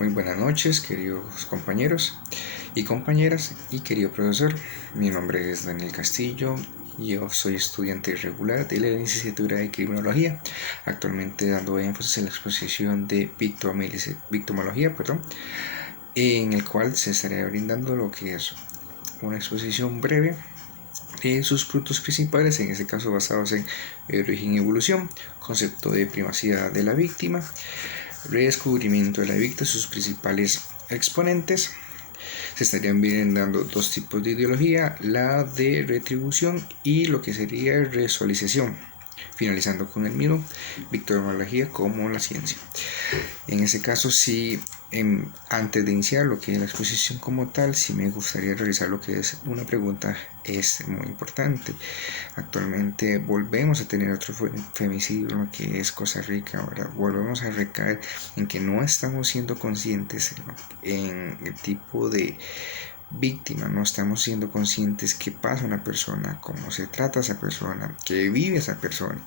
Muy buenas noches, queridos compañeros y compañeras y querido profesor. Mi nombre es Daniel Castillo y yo soy estudiante regular de la licenciatura de Criminología, actualmente dando énfasis en la exposición de victimología, en el cual se estará brindando lo que es una exposición breve de sus puntos principales, en este caso basados en origen y evolución, concepto de privacidad de la víctima, redescubrimiento de la víctima, sus principales exponentes. Se estarían brindando dos tipos de ideología, la de retribución y lo que sería resocialización, finalizando con el mismo, victimología como la ciencia. En ese caso, sí, antes de iniciar lo que es la exposición como tal, sí me gustaría realizar lo que es una pregunta muy importante. Actualmente volvemos a tener otro femicidio, lo que es Costa Rica, ¿verdad? Volvemos a recaer en que no estamos siendo conscientes en el tipo de víctima, no estamos siendo conscientes qué pasa una persona, cómo se trata a esa persona, qué vive esa persona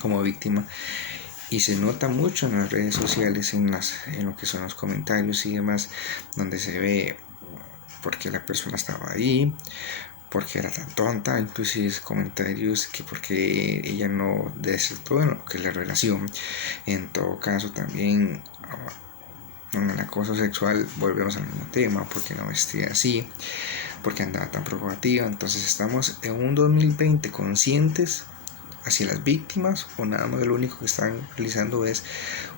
como víctima. Y se nota mucho en las redes sociales, en lo que son los comentarios y demás, donde se ve por qué la persona estaba ahí, por qué era tan tonta, inclusive comentarios que porque ella no desertó en lo que es la relación. En todo caso, también en el acoso sexual volvemos al mismo tema, porque no vestía así, porque andaba tan provocativa. Entonces estamos en un 2020 conscientes hacia las víctimas, o nada más lo único que están realizando es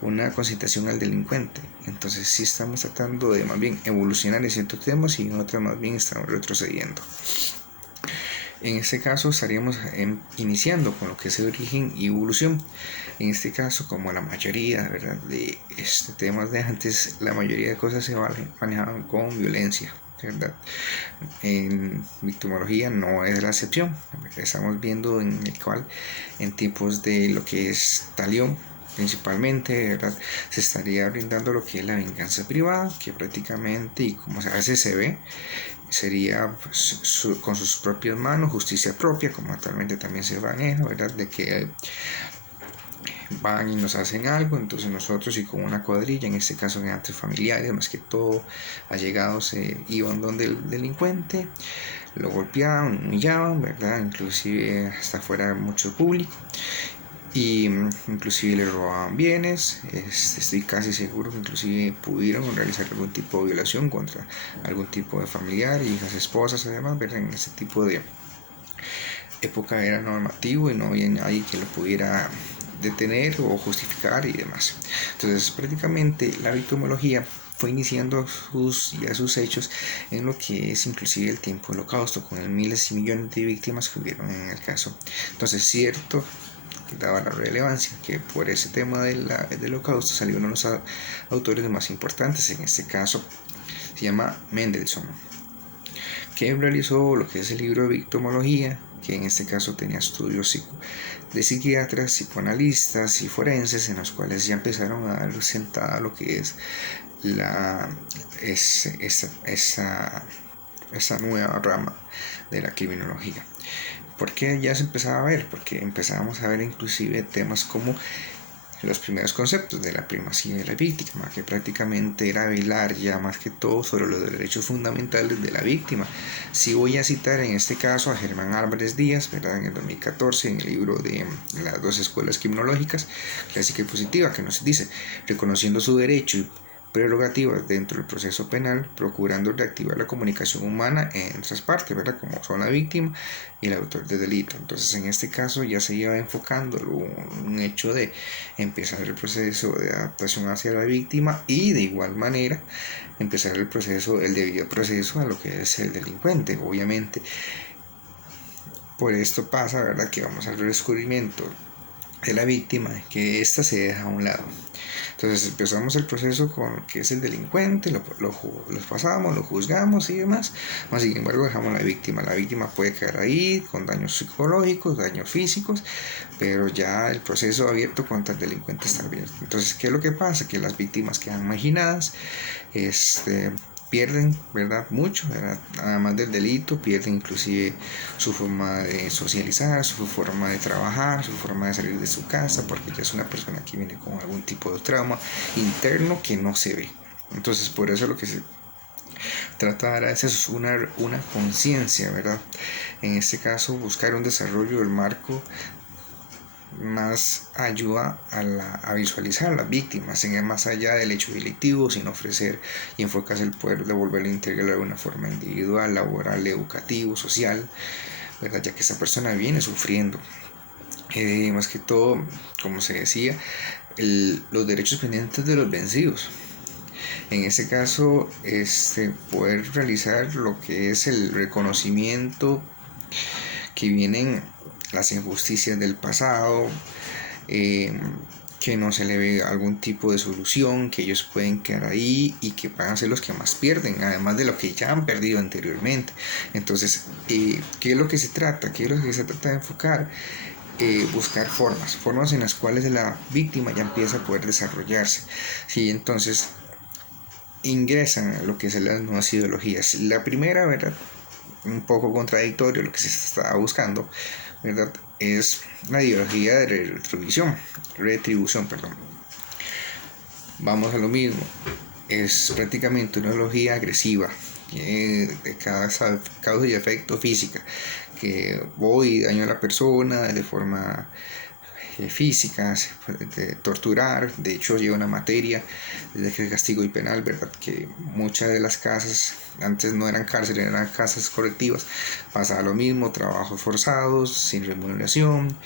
una concitación al delincuente. Entonces sí estamos tratando de más bien evolucionar en ciertos temas y en otros más bien estamos retrocediendo. En este caso estaríamos iniciando con lo que es el origen y evolución. En este caso, como la mayoría, ¿verdad?, de temas de antes, la mayoría de cosas se manejaban con violencia, ¿verdad? En victimología no es la excepción. Estamos viendo en el cual en tipos de lo que es talión principalmente, ¿verdad?, se estaría brindando lo que es la venganza privada, que prácticamente, y como a veces se ve, sería pues, con sus propias manos, justicia propia, como actualmente también se maneja, ¿verdad?, de que van y nos hacen algo, entonces nosotros y con una cuadrilla, en este caso antes familiares, más que todo allegados, iban donde el delincuente, lo golpeaban, humillaban, ¿verdad?, inclusive hasta fuera mucho público, y inclusive le robaban bienes. Estoy casi seguro que inclusive pudieron realizar algún tipo de violación contra algún tipo de familiar, hijas, esposas, además, ¿verdad? En ese tipo de época era normativo y no había nadie que lo pudiera detener o justificar y demás. Entonces prácticamente la victimología fue iniciando sus hechos en lo que es inclusive el tiempo del Holocausto, con el miles y millones de víctimas que hubieron en el caso. Entonces cierto, daba la relevancia que por ese tema del Holocausto salió uno de los autores más importantes, en este caso se llama Mendelssohn, que realizó lo que es el libro de victimología, que en este caso tenía estudios de psiquiatras, psicoanalistas y forenses, en los cuales ya empezaron a dar sentada lo que es esa nueva rama de la criminología. Porque ya se empezaba a ver, porque empezábamos a ver inclusive temas como los primeros conceptos de la primacía de la víctima, que prácticamente era velar ya más que todo sobre los derechos fundamentales de la víctima. Si voy a citar en este caso a Germán Álvarez Díaz, ¿verdad?, en el 2014, en el libro de las dos escuelas criminológicas, clásica y positiva, que nos dice: reconociendo su derecho y prerrogativas dentro del proceso penal, procurando reactivar la comunicación humana en otras partes, ¿verdad?, como son la víctima y el autor del delito. Entonces, en este caso ya se iba enfocando un hecho de empezar el proceso de adaptación hacia la víctima y de igual manera empezar el debido proceso a lo que es el delincuente. Obviamente, por esto pasa, ¿verdad?, que vamos al redescubrimiento de la víctima, que ésta se deja a un lado. Entonces empezamos el proceso con lo que es el delincuente, lo pasamos, lo juzgamos y demás, mas sin embargo dejamos a la víctima. La víctima puede quedar ahí con daños psicológicos, daños físicos, pero ya el proceso abierto contra el delincuente está abierto. Entonces, ¿qué es lo que pasa? Que las víctimas quedan marginadas, pierden, ¿verdad? Mucho, ¿verdad? Además del delito, pierden inclusive su forma de socializar, su forma de trabajar, su forma de salir de su casa, porque ya es una persona que viene con algún tipo de trauma interno que no se ve. Entonces, por eso lo que se trata de dar es una conciencia, ¿verdad? En este caso, buscar un desarrollo del marco más ayuda a visualizar a las víctimas, sin ir más allá del hecho delictivo, sin ofrecer y enfocarse el poder devolverlo integral de una forma individual, laboral, educativo, social, ¿verdad? Ya que esa persona viene sufriendo. Más que todo, como se decía, los derechos pendientes de los vencidos. En este caso, poder realizar lo que es el reconocimiento que vienen las injusticias del pasado, que no se le ve algún tipo de solución, que ellos pueden quedar ahí y que van a ser los que más pierden, además de lo que ya han perdido anteriormente. Entonces, ¿qué es lo que se trata? ¿Qué es lo que se trata de enfocar? Buscar formas en las cuales la víctima ya empieza a poder desarrollarse. ¿Sí? Entonces, ingresan a lo que son las nuevas ideologías. La primera, ¿verdad? Un poco contradictorio lo que se está buscando, ¿verdad? Es la ideología de retribución, perdón. Vamos a lo mismo, es prácticamente una ideología agresiva, de causa y efecto física, que voy y daño a la persona de forma físicas, de torturar. De hecho, lleva una materia de castigo y penal, ¿verdad? Que muchas de las casas antes no eran cárceles, eran casas colectivas. Pasaba lo mismo, trabajos forzados, sin remuneración,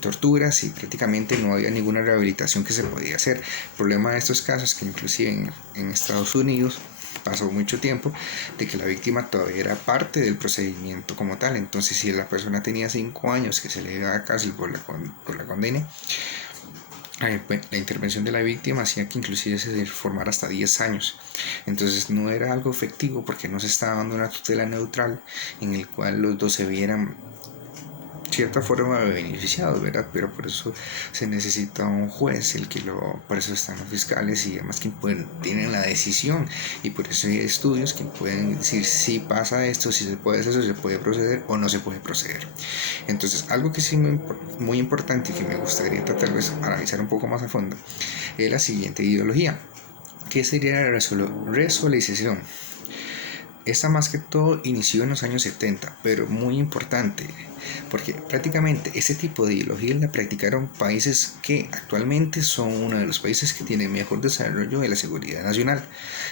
torturas, y prácticamente no había ninguna rehabilitación que se podía hacer. El problema de estos casos es que inclusive en Estados Unidos pasó mucho tiempo de que la víctima todavía era parte del procedimiento como tal. Entonces, si la persona tenía 5 años que se le iba a cárcel por la condena, la intervención de la víctima hacía que inclusive se formara hasta 10 años. Entonces no era algo efectivo porque no se estaba dando una tutela neutral en el cual los dos se vieran cierta forma beneficiados, ¿verdad? Pero por eso se necesita un juez, por eso están los fiscales y demás que tienen la decisión, y por eso hay estudios que pueden decir si pasa esto, si se puede hacer eso, se puede proceder o no se puede proceder. Entonces, algo que sí muy importante y que me gustaría tal vez analizar un poco más a fondo es la siguiente ideología, que sería la resocialización. Esta más que todo inició en los años 70, pero muy importante, porque prácticamente ese tipo de ideología la practicaron países que actualmente son uno de los países que tienen mejor desarrollo de la seguridad nacional.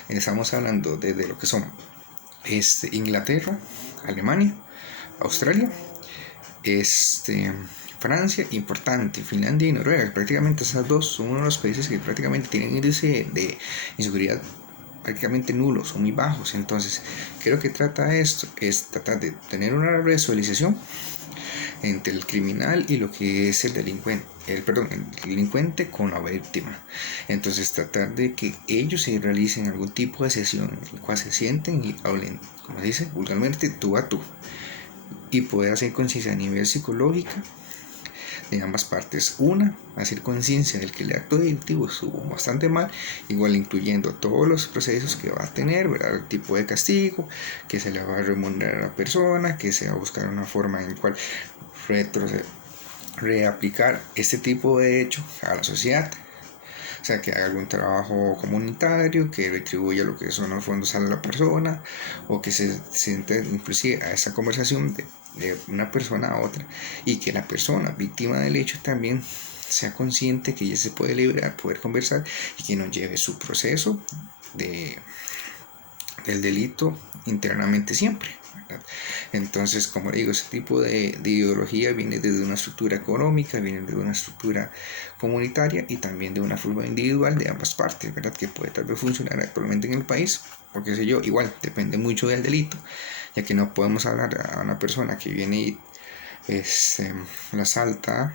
Estamos hablando desde lo que son Inglaterra, Alemania, Australia, Francia, importante, Finlandia y Noruega. Prácticamente esas dos son uno de los países que prácticamente tienen índice de inseguridad prácticamente nulos o muy bajos. Entonces, creo que trata esto es tratar de tener una resocialización entre el criminal y lo que es el delincuente, el delincuente con la víctima. Entonces, tratar de que ellos se realicen algún tipo de sesión en la cual se sienten y hablen, como se dice vulgarmente, tú a tú, y poder hacer conciencia a nivel psicológico de ambas partes. Una, hacer conciencia del que el acto delictivo estuvo bastante mal, igual incluyendo todos los procesos que va a tener, ¿verdad? El tipo de castigo, que se le va a remunerar a la persona, que se va a buscar una forma en la cual reaplicar este tipo de hecho a la sociedad. O sea, que haga algún trabajo comunitario, que retribuya lo que son los fondos a la persona, o que se siente inclusive a esa conversación de una persona a otra, y que la persona víctima del hecho también sea consciente que ella se puede liberar, poder conversar, y que no lleve su proceso del delito internamente siempre, ¿verdad? Entonces, como digo, ese tipo de ideología viene desde una estructura económica, viene de una estructura comunitaria y también de una forma individual de ambas partes, ¿verdad? Que puede tal vez funcionar actualmente en el país, porque sé yo, igual depende mucho del delito, ya que no podemos hablar a una persona que viene y la asalta,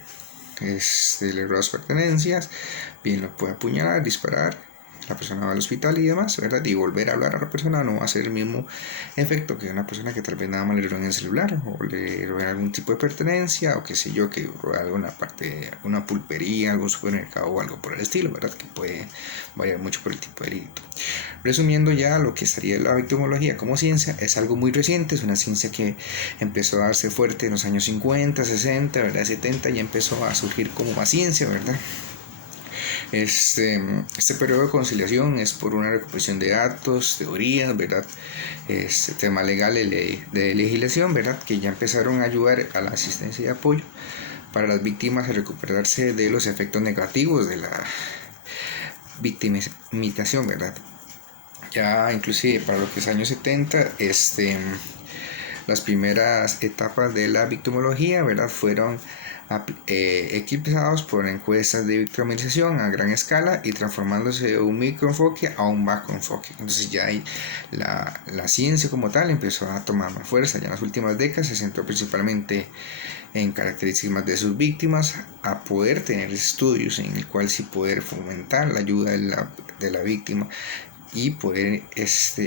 le roba sus pertenencias, bien lo puede apuñalar, disparar, la persona va al hospital y demás, ¿verdad? Y volver a hablar a la persona no va a ser el mismo efecto que una persona que tal vez nada más le roben el celular o le roben algún tipo de pertenencia o qué sé yo, que robe alguna parte, una pulpería, algún supermercado o algo por el estilo, ¿verdad? Que puede variar mucho por el tipo de delito. Resumiendo ya lo que sería la victimología como ciencia, es algo muy reciente, es una ciencia que empezó a darse fuerte en los años 50, 60, ¿verdad? 70, ya empezó a surgir como más ciencia, ¿verdad? Este periodo de conciliación es por una recopilación de datos, teorías, ¿verdad? Tema legal de legislación, ¿verdad? Que ya empezaron a ayudar a la asistencia y apoyo para las víctimas a recuperarse de los efectos negativos de la victimización, ¿verdad? Ya inclusive para lo que es años 70, las primeras etapas de la victimología, ¿verdad? Fueron equipados por encuestas de victimización a gran escala y transformándose de un microenfoque a un macroenfoque. Entonces ya ahí la ciencia como tal empezó a tomar más fuerza. Ya en las últimas décadas se centró principalmente en características de sus víctimas, a poder tener estudios en el cual sí poder fomentar la ayuda de la víctima y poder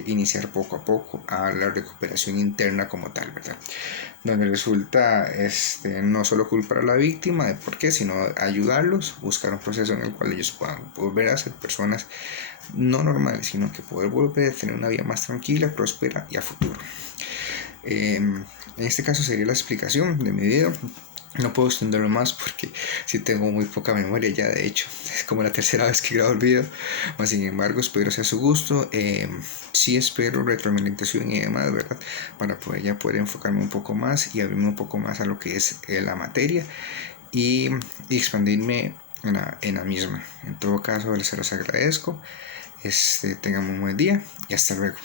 iniciar poco a poco a la recuperación interna como tal, ¿verdad? Donde resulta no solo culpar a la víctima de por qué, sino ayudarlos, buscar un proceso en el cual ellos puedan volver a ser personas no normales, sino que poder volver a tener una vida más tranquila, próspera y a futuro. En este caso sería la explicación de mi video. No puedo extenderlo más porque sí tengo muy poca memoria ya, de hecho. Es como la tercera vez que grabo el video. Sin embargo, espero sea su gusto. Sí espero retroalimentación y demás, ¿verdad? Para poder enfocarme un poco más y abrirme un poco más a lo que es la materia y expandirme en la misma. En todo caso, se los agradezco. Tengan un buen día y hasta luego.